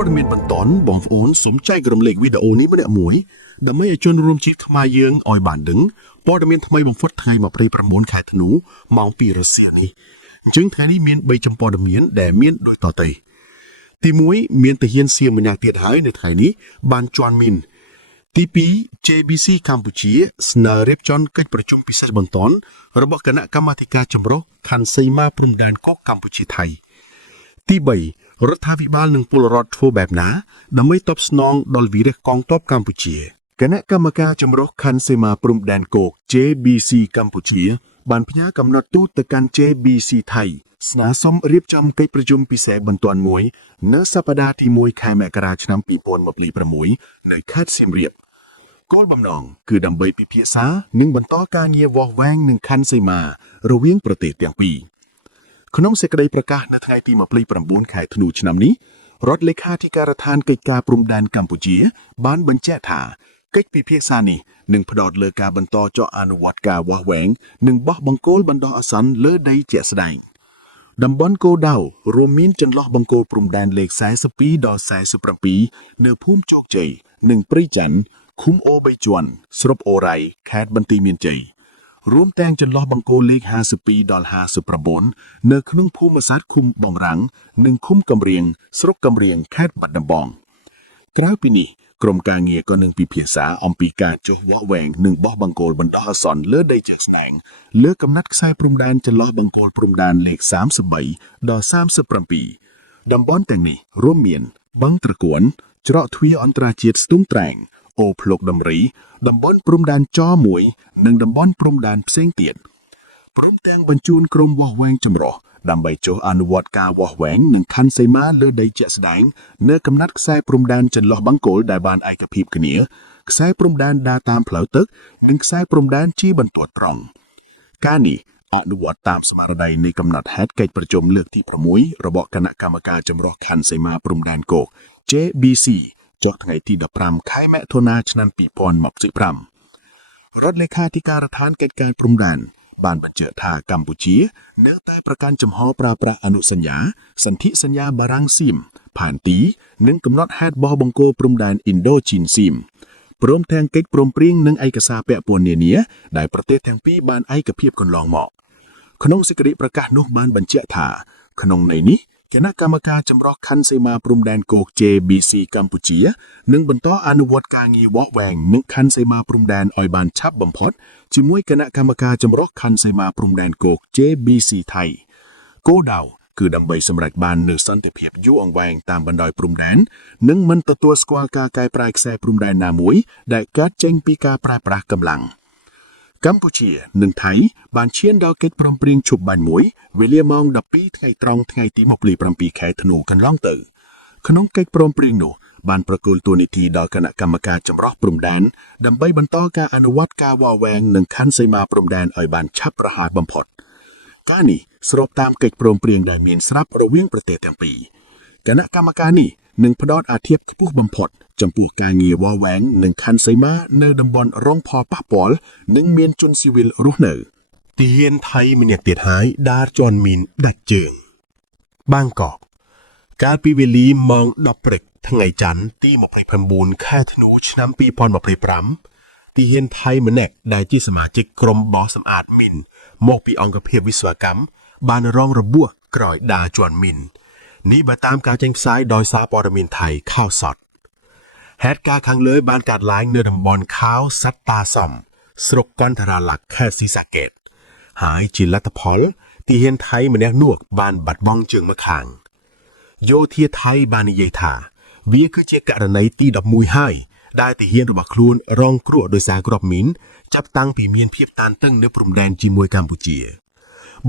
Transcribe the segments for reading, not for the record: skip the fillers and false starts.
ព័ត៌មានបន្តបងប្អូនសូមចែករំលែកវីដេអូនេះម្នាក់មួយដើម្បីឲ្យជនរួមជាតិខ្មែរយើងឲ្យបានដឹងព័ត៌មានថ្មីបំផុតថ្ងៃ29ខែធ្នូម៉ោង2រសៀលនេះអញ្ចឹងថ្ងៃនេះមាន3ចំព័ត៌មានដែលមានដូចតទៅទី1មានទាហានសៀមម្នាក់ទៀតហើយនៅថ្ងៃនេះបានជន់មីនទី2 JBC កម្ពុជាស្នើរៀបចំកិច្ចប្រជុំពិសេសបន្ទាន់របស់គណៈកម្មាធិការចម្រុះខណ្ឌសីមាព្រំដែនគោកកម្ពុជាថៃទី3រដ្ឋាភិបាលនិងពលរដ្ឋធ្វើបែបណាដើម្បីតបស្នងដល់វីរៈកងទ័ពកម្ពុជាគណៈកម្មការចម្រុះខណ្ឌសីមាព្រំដែនគោក JBC កម្ពុជាបានផ្ញើកំណត់ទូតទៅកាន់ JBC ថៃស្នើសុំរៀបចំកិច្ចប្រជុំពិសេសបន្ទាន់មួយនៅសប្តាហ៍ទី1ខែមករាឆ្នាំ2026នៅខេត្តសៀមរាបគោលបំណងគឺដើម្បីពិភាក្សានិងបន្តការងារវាស់វែងនឹងខណ្ឌសីមារវាងប្រទេសទាំងពីរក្នុងសេចក្តីប្រកាសនៅថ្ងៃទី29ខែធ្នូឆ្នាំនេះរដ្ឋលេខាធិការដ្ឋានកិច្ចការព្រំដែនកម្ពុជាបានបញ្ជាក់ថាកិច្ចពិភាក្សានេះនឹងផ្ដោតលើការបន្តចុះអនុវត្តការវាស់វែងនិងបោះបង្គោលបណ្ដោះអាសន្នលើដីជាក់ស្ដែងតំបន់គោដៅរួមមានចន្លោះបង្គោលព្រំដែនលេខ42ដល់47នៅភូមិជោគជ័យនិងព្រៃច័ន្ទឃុំអូ3ជាន់ស្រុកអូរ៉ៃខេត្តបន្ទាយមានជ័យរួមទាំងចន្លោះបង្គោលលេខ52ដល់59នៅក្នុងភូមិសាស្ត្រឃុំបងរាំងនិងឃុំកំរៀងស្រុកកំរៀងខេត្តបាត់ដំបងក្រៅពីនេះក្រុមការងារក៏នឹងពិភាក្សាអំពីការចុះវាស់វែងនិងបោះបង្គោលបណ្ដោះអាសន្នលើដីជាក់ស្ដែងលើកំណត់ខ្សែព្រំដែនចន្លោះបង្គោលព្រំដែនលេខ33ដល់37តំបន់ទាំងនេះរួមមានបឹងត្រកួនច្រកទ្វារអន្តរជាតិស្ទូងត្រែងអូភ្លុកដំរីតំបន់ព្រំដែនច1និងតំបន់ព្រំដែនផ្សេងទៀតព្រមទាំងបញ្ជូនក្រុមវាស់វែងចម្រុះដើម្បីចុះអនុវត្តការវាស់វែងនិងខណ្ឌសីមាលើដីជាក់ស្ដែងនៅកំណត់ខ្សែព្រំដែនចន្លោះបង្គោលដែលបានឯកភាពគ្នាខ្សែព្រំដែនដើរតាមផ្លូវទឹកនិងខ្សែព្រំដែនជាបន្ទាត់ត្រង់ការនេះអនុវត្តតាមស្មារតីនៃកំណត់ហេតុកិច្ចប្រជុំលើកទី6របស់គណៈកម្មការចម្រុះខណ្ឌសីមាព្រំដែនគោក JBC ចុះថ្ងៃទី15ខែមិថុនាឆ្នាំ2025រដ្ឋលេខាធិការដ្ឋានកិច្ចការព្រំដែនបានបញ្ជាក់ថាកម្ពុជានៅតែប្រកាន់ជំហរប្រើប្រាស់អនុសញ្ញាសន្ធិសញ្ញាបារាំងសៀមផែនទីនិងកំណត់ហេតុបោះបង្គោលព្រំដែនឥណ្ឌូជីនសៀមព្រមទាំងកិច្ចព្រមព្រៀងនិងឯកសារពាក់ព័ន្ធនានាដែលប្រទេសទាំងពីរបានឯកភាពកន្លងមកក្នុងសេចក្តីប្រកាសនោះបានបញ្ជាក់ថាក្នុងន័យនេះគណៈកម្មការចម្រុះខណ្ឌសីមាព្រំដែនគោក JBC កម្ពុជានឹងបន្តអនុវត្តការងារវាស់វែងនឹងខណ្ឌសីមាព្រំដែនឲ្យបានឆាប់បំផុតជាមួយគណៈកម្មការចម្រុះខណ្ឌសីមាព្រំដែនគោក JBC ថៃគោលដៅគឺដើម្បីសម្រេចបាននូវសន្តិភាពយូរអង្វែងតាមបណ្ដោយព្រំដែននិងមិនទទួលស្គាល់ការកែប្រែខ្សែព្រំដែនណាមួយដែលកើតចេញពីការប្រើប្រាស់កម្លាំងកម្ពុជានិងថៃបានឈានដល់កិច្ចព្រមព្រៀងឈប់បាញ់មួយវេលាម៉ោង12ថ្ងៃត្រង់ថ្ងៃទី27ខែធ្នូកន្លងទៅក្នុងកិច្ចព្រមព្រៀងនោះបានប្រគល់តួនាទីដល់គណៈកម្មការចម្រុះព្រំដែនដើម្បីបន្តការអនុវត្តការវាស់វែងនឹងខណ្ឌសីមាព្រំដែនឲ្យបានឆាប់រហ័សបំផុតការនេះស្របតាមកិច្ចព្រមព្រៀងដែលមានស្រាប់រវាងប្រទេសទាំងពីរគណៈកម្មការនេះនឹងផ្ដោតអាធិបខ្ពស់បំផុតចំពោះការងារវាស់វែងនឹងខណ្ឌសីមានៅតំបន់រងផលប៉ះពាល់និងមានជនស៊ីវិលរស់នៅទាហានថៃម្នាក់ទៀតហើយដើរជន់មីនដាច់ជើងបាងកកកាលពីវេលាម៉ោង10ព្រឹកថ្ងៃច័ន្ទទី29ខែធ្នូឆ្នាំ2025ទាហានថៃម្នាក់ដែលជាសមាជិកក្រុមបោះសម្អាតមីនមកពីអង្គភាពវិស្វកម្មបានរងរបួសក្រោយដើរជន់មីននេះបើតាមការចេញផ្សាយដោយសារព័ត៌មានថៃខោសតហេតុការណ៍ខាងលើបានកើតឡើងនៅតំបន់ខោសត្តាសំស្រុកកន្ធរាឡ័ក្ខខេត្តស៊ីសាកេតហើយជាលទ្ធផលទាហានថៃម្នាក់នោះបានបាត់បង់ជើងម្ខាងយោធាថៃបាននិយាយថាវាគឺជាករណីទី11ហើយដែលទាហានរបស់ខ្លួនរងគ្រោះដោយសារគ្រាប់មីនចាប់តាំងពីមានភាពតានតឹងនៅព្រំដែនជាមួយកម្ពុជា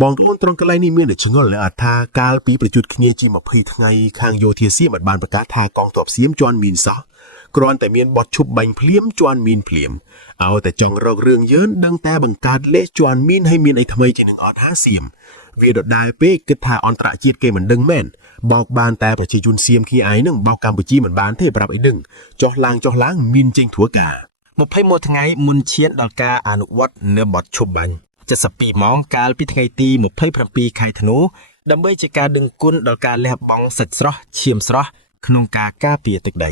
បងប្អូនត្រង់កន្លែងនេះមានតែឆ្ងល់អត់ថាកាលពីប្រជុំគ្នាជា20ថ្ងៃខាងយោធាសៀមបានប្រកាសថាកងទ័ពសៀមជន់មីនសោះគ្រាន់តែមានបទឈប់បាញ់ភ្លាមជន់មីនភ្លាមឲ្យតែចង់រករឿងយើងដឹងតែបង្កើតលេខជន់មីនឲ្យមានអីថ្មីជាងនឹងអត់ហាសៀមវាដដែលពេកគិតថាអន្តរជាតិគេមិនដឹងមែនបោកបានតែប្រជាជនសៀមគ្នាឯងនឹងបោកកម្ពុជាមិនបានទេប្រាប់អីដឹងចុះឡើងមីនចេញធ្វើការ21ថ្ងៃមុនឈានដល់ការអនុវត្តនៅបទឈប់បាញ់72ម៉ោងកាលពីថ្ងៃទី27ខែធ្នូដើម្បីជាការដឹងគុណដល់ការលះបង់សាច់ស្រស់ឈាមស្រស់ ក្នុងការការពារទឹកដី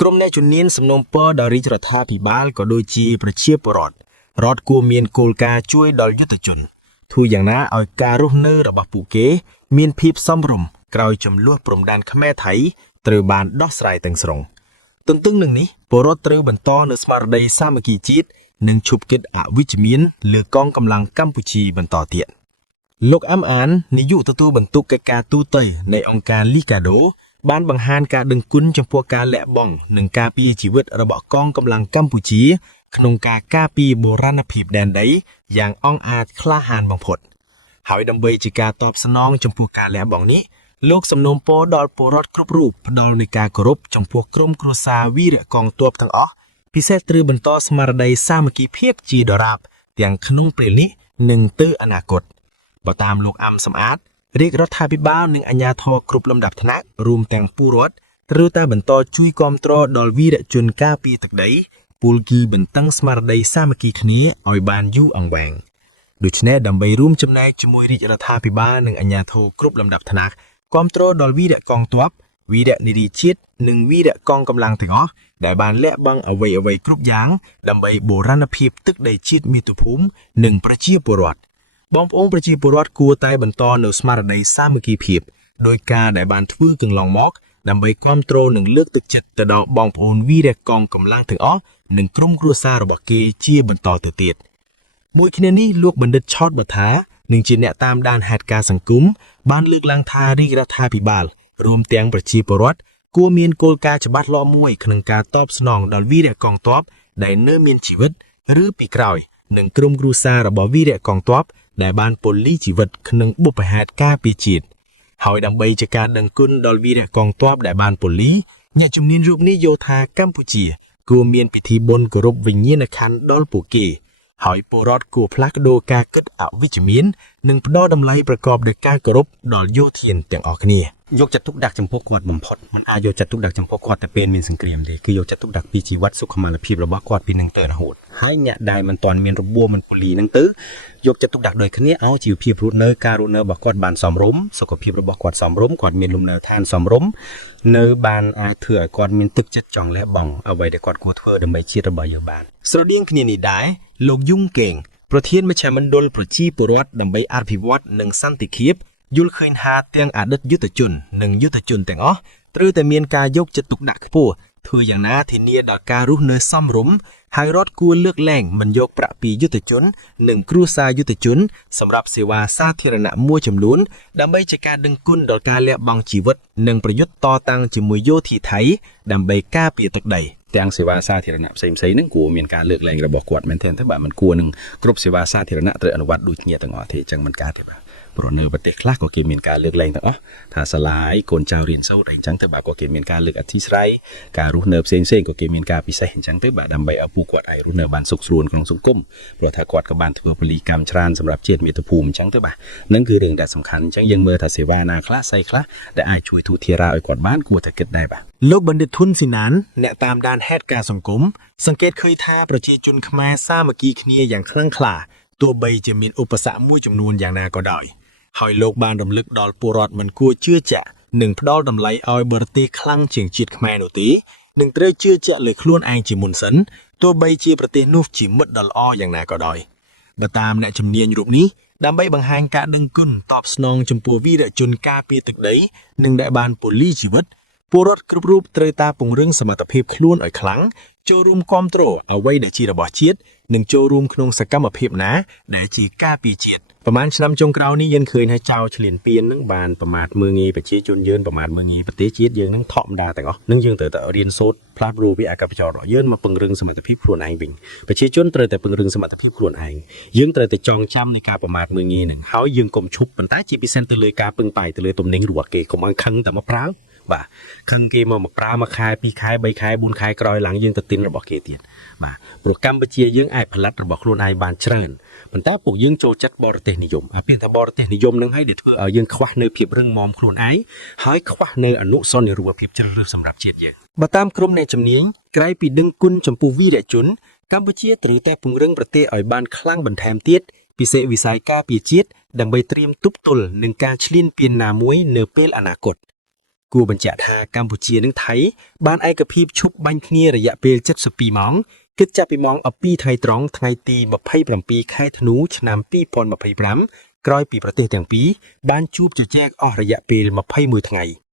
ក្រុមអ្នកជំនាញសំណូមពរដល់រាជរដ្ឋាភិបាលក៏ដូចជាប្រជាពលរដ្ឋគួរមានគោលការណ៍ជួយដល់យុទ្ធជនធ្វើយ៉ាងណាឲ្យការរស់នៅរបស់ពួកគេមានភាពសមរម្យក្រោយចំនួនព្រំដែនខ្មែរថៃត្រូវបានដោះស្រាយទាំងស្រុងទន្ទឹមនឹងនេះពលរដ្ឋត្រូវបន្តនៅស្មារតីសាមគ្គីជាតិនិងឈប់គិតអវិជ្ជមានលើកងកម្លាំងកម្ពុជាបន្តទៀតលោកអាំអាននាយកទទួលបន្ទុកកិច្ចការទូតនៃអង្គការ Liga do បានបង្ហាញការដឹងគុណចំពោះការលះបង់និងការពារជីវិតរបស់កងកម្លាំងកម្ពុជាក្នុងការការពារបូរណភាពដែនដីយ៉ាងអង់អាចក្លាហានបំផុតហើយដើម្បីជាការតបស្នងចំពោះការលះបង់នេះលោកសំណូមពរដល់ពលរដ្ឋគ្រប់រូបផ្ដល់នូវការគោរពចំពោះក្រុមគ្រួសារវីរៈកងទ័ពទាំងអស់ពិសេសត្រូវបន្តស្មារតីសាមគ្គីភាពជាដរាបទាំងក្នុងពេលនេះនិងទៅអនាគតបើតាមលោកអាំសំអាតរាជរដ្ឋាភិបាលនិងអាជ្ញាធរគ្រប់លំដាប់ថ្នាក់រួមទាំងពលរដ្ឋត្រូវតែបន្តជួយគាំទ្រដល់វីរៈជនការពារទឹកដីពលគីបន្តឹងស្មារតីសាមគ្គីគ្នាឲ្យបានយូរអង្វែងដូច្នេះដើម្បីរួមចំណែកជាមួយរាជរដ្ឋាភិបាលនិងអាជ្ញាធរគ្រប់លំដាប់ថ្នាក់គាំទ្រដល់វីរៈកងទ័ពវីរៈនារីជាតិនិងវីរៈកងកម្លាំងទាំងអស់ដែលបានលះបង់អ្វីៗគ្រប់យ៉ាងដើម្បីបូរណភាពទឹកដីជាតិមាតុភូមិនិងប្រជាពលរដ្ឋបងប្អូនប្រជាពលរដ្ឋគួរតែបន្តនៅស្មារតីសាមគ្គីភាពដោយការដែលបានធ្វើកន្លងមកដើម្បីគាំទ្រនិងលើកទឹកចិត្តទៅដល់បងប្អូនវីរៈកងកម្លាំងទាំងអស់និងក្រុមគ្រួសាររបស់គេជាបន្តទៅទៀតមួយគ្នានេះលោកបណ្ឌិតឆោតបថានិងជាអ្នកតាមដានហេតុការណ៍សង្គមបានលើកឡើងថារាជរដ្ឋាភិបាលរួមទាំងប្រជាពលរដ្ឋគួរមានគោលការណ៍ច្បាស់លាស់មួយក្នុងការតបស្នងដល់វីរៈកងទ័ពដែលនៅមានជីវិតឬពីក្រោយនិងក្រុមគ្រួសាររបស់វីរៈកងទ័ពដែលបានពលីជីវិតក្នុងបុព្វហេតុការពារជាតិហើយដើម្បីជាការដឹងគុណដល់វីរៈកងទ័ពដែលបានពលីអ្នកជំនាញរូបនេះយល់ថាកម្ពុជាគួរមានពិធីបុណ្យគោរពវិញ្ញាណក្ខន្ធដល់ពួកគេហើយពលរដ្ឋគួរផ្លាស់ប្ដូរការគិតអវិជ្ជមាននិងផ្ដល់តម្លៃប្រកបដោយការគោរពដល់យោធានទាំងអស់គ្នាយកចិត្តទុកដាក់ចំពោះគាត់បំផុតមិនអាចយកចិត្តទុកដាក់ចំពោះគាត់តែពេលមានសង្គ្រាមទេគឺយកចិត្តទុកដាក់ពីជីវិតសុខុមាលភាពរបស់គាត់ពីនឹងទៅរហូតហើយអ្នកដែលមិនទាន់មានរបួសមិនពូលីនឹងទៅយកចិត្តទុកដាក់ដូចគ្នាឲ្យជីវភាពរស់នៅការរស់នៅរបស់គាត់បានសមរម្យសុខភាពរបស់គាត់សមរម្យគាត់មានលំនៅឋានសមរម្យនៅបានអាចធ្វើឲ្យគាត់មានទឹកចិត្តចង់លះបង់អ្វីដែលគាត់គួរធ្វើដើម្បីជាតិរបស់យើងបានស្រដៀងគ្នានេះដែរលោកយុងកេងប្រធានមជ្ឈមណ្ឌលប្រជាពលរដ្ឋដើម្បីអភិវឌ្ឍនិងសន្តិភាពយល់ឃើញថាទាំងអតីតយុទ្ធជននិងយុទ្ធជនទាំងអស់ត្រូវតែមានការយកចិត្តទុកដាក់ខ្ពស់ធ្វើយ៉ាងណាធានាដល់ការរស់នៅសមរម្យហើយរដ្ឋគួរលើកលែងមិនយកប្រាក់ពីយុទ្ធជននិងគ្រួសារយុទ្ធជនសម្រាប់សេវាសាធារណៈមួយចំនួនដើម្បីជាការដឹងគុណដល់ការលះបង់ជីវិតនិងប្រយុទ្ធតតាំងជាមួយយោធាថៃដើម្បីការពារទឹកដីទាំងសេវាសាធារណៈផ្សេងៗហ្នឹងគួរមានការលើកលែងរបស់គាត់មែនទេបើមិនគួរនឹងគ្រប់សេវាសាធារណៈត្រូវអនុវត្តដូចគ្នាទាំងអស់ទេអញ្ចឹងមិនកើតទេបាទព្រោះនៅប្រទេសខ្លះក៏គេមានការលើកលែងទាំងអស់ថាសាលាឯកូនចៅរៀនសូត្រអីចឹងទៅបាទក៏គេមានការលើកអធិស្ឋានការរស់នៅផ្សេងៗក៏គេមានការពិសេសអញ្ចឹងទៅបាទដើម្បីឲ្យពួកគាត់អាចរស់នៅបានសុខស្រួលក្នុងសង្គមព្រោះថាគាត់ក៏បានធ្វើពលីកម្មច្រើនសម្រាប់ជាតិមាតុភូមិអញ្ចឹងទៅបាទនឹងគឺរឿងដែលសំខាន់អញ្ចឹងយើងមើលថាសេវាណាខ្លះស្អីខ្លះដែលអាចជួយទូធារាឲ្យគាត់បានគួរតែគិតដែរបាទលោកបណ្ឌិតធុនស៊ីណានអ្នកតាមដានហេតុការណ៍សង្គមសង្កេតឃើញថាប្រជាជនខ្មែរសាមគ្គីគ្នាយ៉ាងខ្លាំងក្លាទោះបីជាមានឧបសគ្គមួយចំនួនយ៉ាងណាក៏ដោយហើយលោកបានរំលឹកដល់ពលរដ្ឋមិនគួរជឿជាក់និងផ្ដល់តម្លៃឲ្យបរទេសខ្លាំងជាងជាតិខ្មែរនោះទេនឹងត្រូវជឿជាក់លើខ្លួនឯងជាមុនសិនទោះបីជាប្រទេសនោះជាមិត្តដ៏ល្អយ៉ាងណាក៏ដោយបើតាមអ្នកជំនាញរូបនេះដើម្បីបង្ហាញការដឹងគុណតបស្នងចំពោះវីរៈជនការពារទឹកដីនិងដែលបានពលីជីវិតពលរដ្ឋគ្រប់រូបត្រូវតែពង្រឹងសមត្ថភាពខ្លួនឲ្យខ្លាំងចូលរួមគាំទ្រអ្វីដែលជារបស់ជាតិនិងចូលរួមក្នុងសកម្មភាពណាដែលជាការពារជាតិប្រហែលឆ្នាំចុងក្រោយនេះយើងឃើញថាចៅឆ្លៀនពៀននឹងបានប្រមាថមើងងាយប្រជាជនយើងប្រមាថមើងងាយប្រទេសជាតិយើងនឹងធម្មតាទាំងអស់នឹងយើងត្រូវតែរៀនសូត្រផ្លាស់ប្ដូរពីអាកប្បចររបស់យើងមកពង្រឹងសមត្ថភាពខ្លួនឯងវិញប្រជាជនត្រូវតែពង្រឹងសមត្ថភាពខ្លួនឯងយើងត្រូវតែចងចាំនៃការប្រមាថមើងងាយនឹងហើយយើងកុំឈប់ប៉ុន្តែជាពិសេសទៅលើការពឹងផ្អែកទៅលើទំនិញរបស់គេកុំឲ្យខឹងតែមកប្រើបាទខឹងគេមកប្រើមួយខែពីរខែ3ខែ4ខែក្រោយឡើងយើងទៅទិញរបស់គេទៀតបាទព្រោះកម្ពុជាយើងអាចផលិតរបស់ខ្លួនឯងបានច្រើនប៉ុន្តែពួកយើងចូលចិត្តបរទេសនិយមពាក្យថាបរទេសនិយមនឹងឲ្យធ្វើឲ្យយើងខ្វះនៅភាពរឹងមាំខ្លួនឯងហើយខ្វះនៅអនុស្សាវរីយ៍ភាពជ្រៅរឹសសម្រាប់ជាតិយើងបើតាមក្រុមអ្នកជំនាញក្រៅពីដឹងគុណចំពោះវីរៈជនកម្ពុជាត្រូវតែពង្រឹងប្រទេសឲ្យបានខ្លាំងបន្ថែមទៀតពិសេសវិស័យការពារជាតិដើម្បីត្រៀមទប់ទល់នឹងការឈ្លានពានណាមួយនៅពេលអនាគត គួរបញ្ជាក់ថាកម្ពុជានិងថៃបានឯកភាពឈប់បាញ់គ្នារយៈពេល72ម៉ោងគិតចាប់ពីម៉ោង12ថ្ងៃត្រង់ថ្ងៃទី27ខែធ្នូឆ្នាំ2025ក្រោយពីប្រទេសទាំងពីរបានជួបជជែកអស់រយៈពេល21ថ្ងៃ